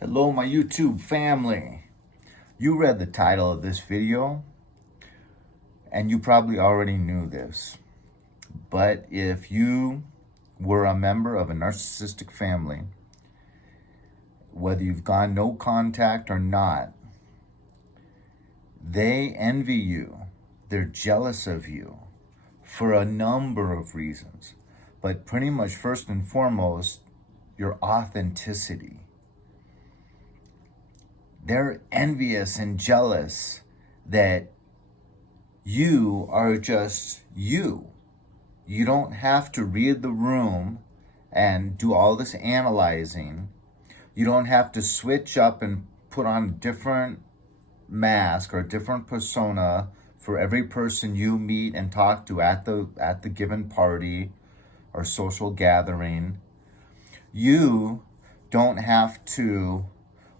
Hello, my YouTube family. You read the title of this video, and you probably already knew this. But if you were a member of a narcissistic family, whether you've gone no contact or not, they envy you. They're jealous of you for a number of reasons. But pretty much first and foremost, your authenticity. They're envious and jealous that you are just you. You don't have to read the room and do all this analyzing. You don't have to switch up and put on a different mask or a different persona for every person you meet and talk to at the given party or social gathering. You don't have to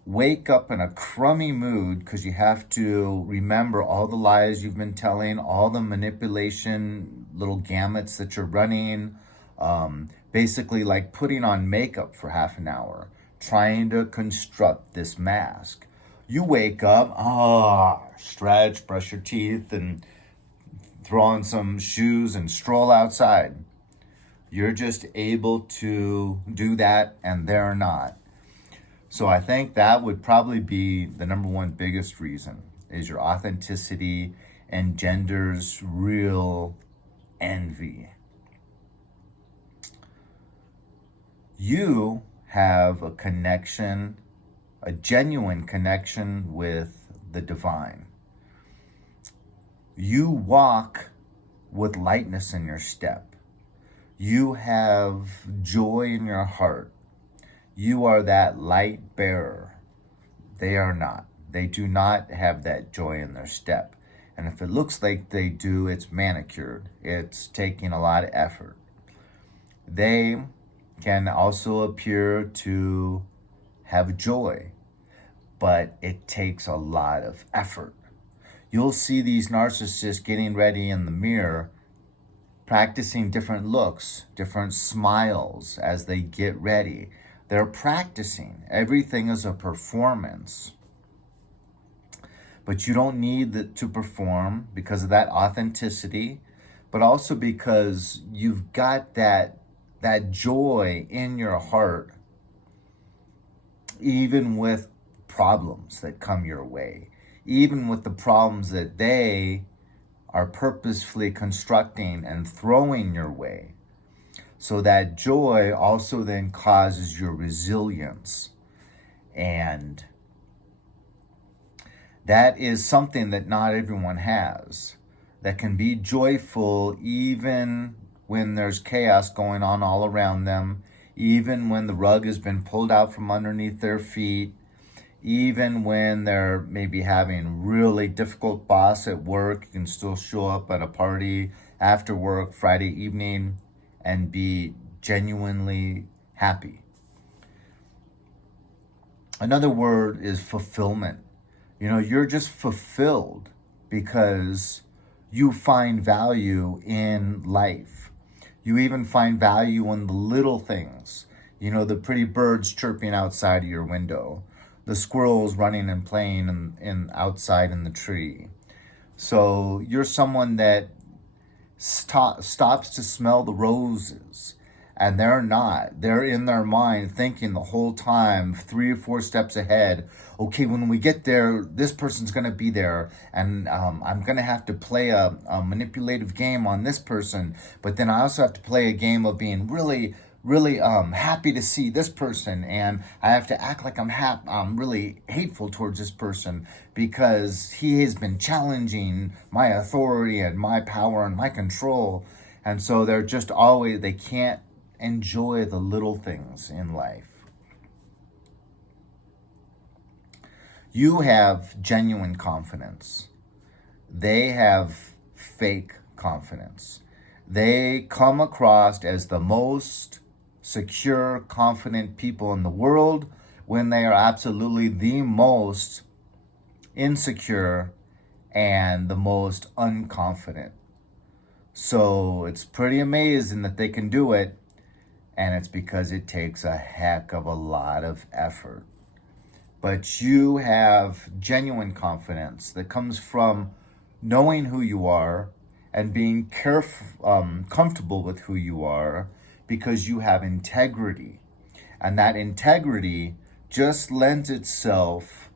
wake up in a crummy mood because you have to remember all the lies you've been telling, all the manipulation little gamuts that you're running, basically like putting on makeup for half an hour, trying to construct this mask. You wake up, stretch, brush your teeth, and throw on some shoes and stroll outside. You're just able to do that, and they're not. So I think that would probably be the number one biggest reason, is your authenticity engenders real envy. You have a connection, a genuine connection with the divine. You walk with lightness in your step. You have joy in your heart. You are that light bearer. They are not. They do not have that joy in their step. And if it looks like they do, it's manicured. It's taking a lot of effort. They can also appear to have joy, but it takes a lot of effort. You'll see these narcissists getting ready in the mirror, practicing different looks, different smiles as they get ready. They're practicing. Everything is a performance. But you don't need to perform because of that authenticity, but also because you've got that joy in your heart, even with problems that come your way, even with the problems that they are purposefully constructing and throwing your way. So that joy also then causes your resilience. And that is something that not everyone has, that can be joyful even when there's chaos going on all around them, even when the rug has been pulled out from underneath their feet, even when they're maybe having really difficult boss at work. You can still show up at a party after work Friday evening and be genuinely happy. Another word is fulfillment. You're just fulfilled because you find value in life. You even find value in the little things. The pretty birds chirping outside of your window, the squirrels running and playing in outside in the tree. So you're someone that stops to smell the roses, and they're not. They're in their mind thinking the whole time 3 or 4 steps ahead. Okay, when we get there, this person's going to be there, and I'm going to have to play a manipulative game on this person, but then I also have to play a game of being really happy to see this person, and I have to act like I'm really hateful towards this person because he has been challenging my authority and my power and my control. And so they're just they can't enjoy the little things in life. You have genuine confidence. They have fake confidence. They come across as the most secure, confident people in the world when they are absolutely the most insecure and the most unconfident. So it's pretty amazing that they can do it, and it's because it takes a heck of a lot of effort. but you have genuine confidence that comes from knowing who you are and being comfortable with who you are because you have integrity. And that integrity just lends itself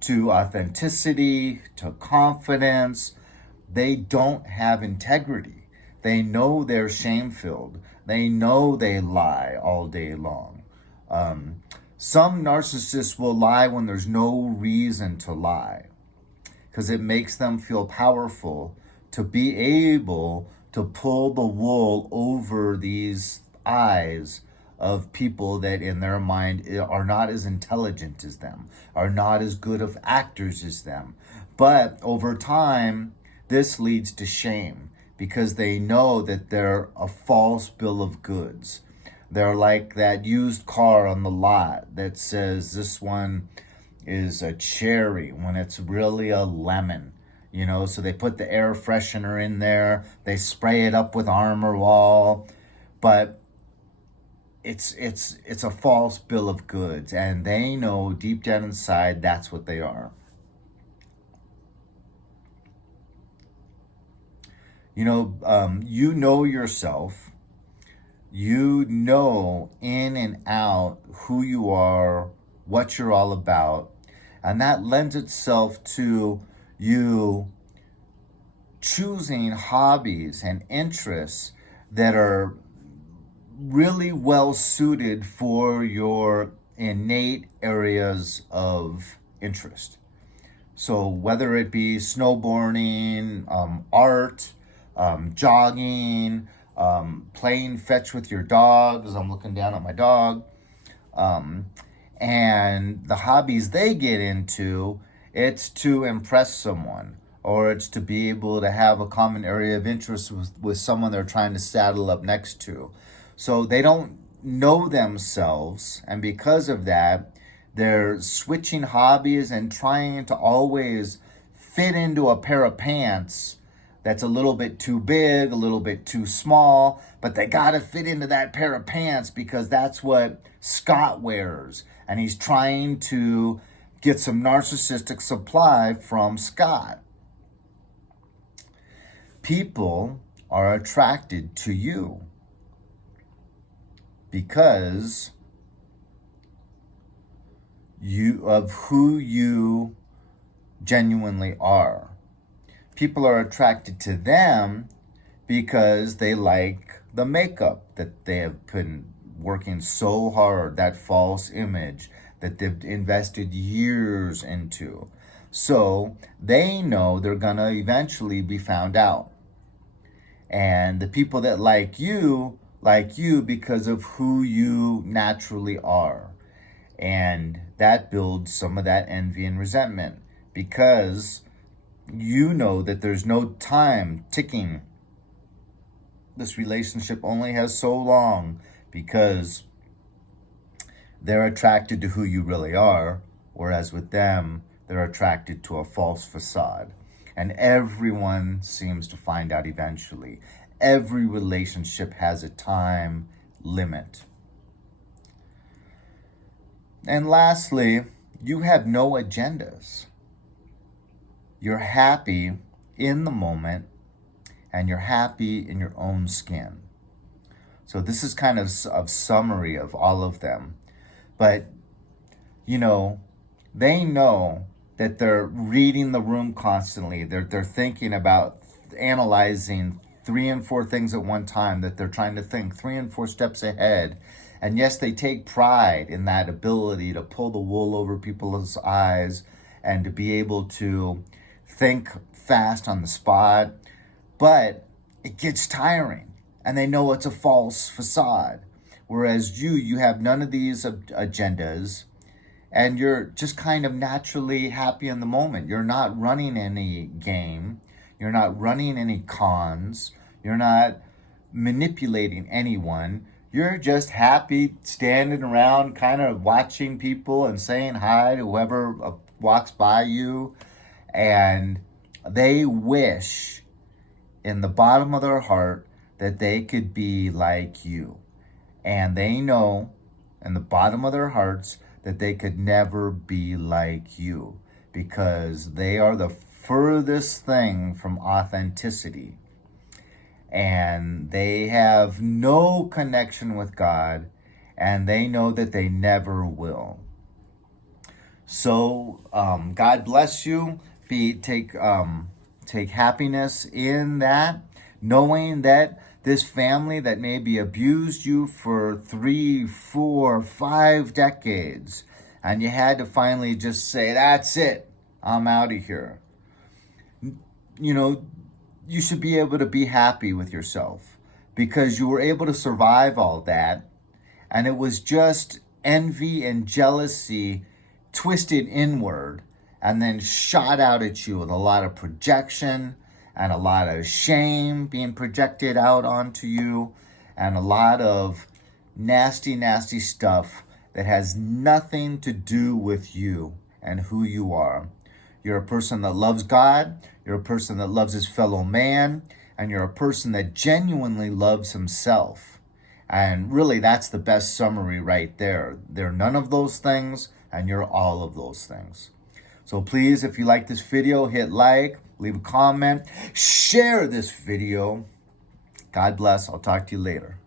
to authenticity, to confidence. They don't have integrity. They know they're shame filled. They know they lie all day long. Some narcissists will lie when there's no reason to lie because it makes them feel powerful to be able to pull the wool over these eyes of people that in their mind are not as intelligent as them, are not as good of actors as them. But over time, this leads to shame because they know that they're a false bill of goods. They're like that used car on the lot that says this one is a cherry when it's really a lemon. So they put the air freshener in there, they spray it up with Armor Wall, but it's a false bill of goods, and they know deep down inside that's what they are. You know yourself. You know in and out who you are, what you're all about, and that lends itself to you choosing hobbies and interests that are really well suited for your innate areas of interest. So whether it be snowboarding, art, jogging, playing fetch with your dog, as I'm looking down at my dog, and the hobbies they get into, it's to impress someone, or it's to be able to have a common area of interest with someone they're trying to saddle up next to. So they don't know themselves, and because of that, they're switching hobbies and trying to always fit into a pair of pants that's a little bit too big, a little bit too small, but they gotta fit into that pair of pants because that's what Scott wears. And he's trying to get some narcissistic supply from Scott. People are attracted to you because of who you genuinely are. People are attracted to them because they like the makeup that they have been working so hard, that false image that they've invested years into. So they know they're gonna eventually be found out. And the people that like you because of who you naturally are. And that builds some of that envy and resentment because you know that there's no time ticking. This relationship only has so long because they're attracted to who you really are, whereas with them, they're attracted to a false facade. And everyone seems to find out eventually. Every relationship has a time limit. And lastly, you have no agendas. You're happy in the moment, and you're happy in your own skin. So this is kind of a summary of all of them. But, they know that they're reading the room constantly. They're thinking about analyzing 3 and 4 things at one time, that they're trying to think 3 and 4 steps ahead. And yes, they take pride in that ability to pull the wool over people's eyes and to be able to think fast on the spot, but it gets tiring and they know it's a false facade. Whereas you have none of these agendas and you're just kind of naturally happy in the moment. You're not running any game. You're not running any cons. You're not manipulating anyone. You're just happy standing around kind of watching people and saying hi to whoever walks by you. And they wish in the bottom of their heart that they could be like you. And they know in the bottom of their hearts that they could never be like you, because they are the furthest thing from authenticity. And they have no connection with God, and they know that they never will. So God bless you. Take happiness in that, knowing that this family that maybe abused you for 3, 4, 5 decades, and you had to finally just say, that's it, I'm out of here. You know, you should be able to be happy with yourself, because you were able to survive all that, and it was just envy and jealousy twisted inward and then shot out at you with a lot of projection and a lot of shame being projected out onto you, and a lot of nasty, nasty stuff that has nothing to do with you and who you are. You're a person that loves God, you're a person that loves his fellow man, and you're a person that genuinely loves himself. And really, that's the best summary right there. They're none of those things, and you're all of those things. So please, if you like this video, hit like, leave a comment, share this video. God bless. I'll talk to you later.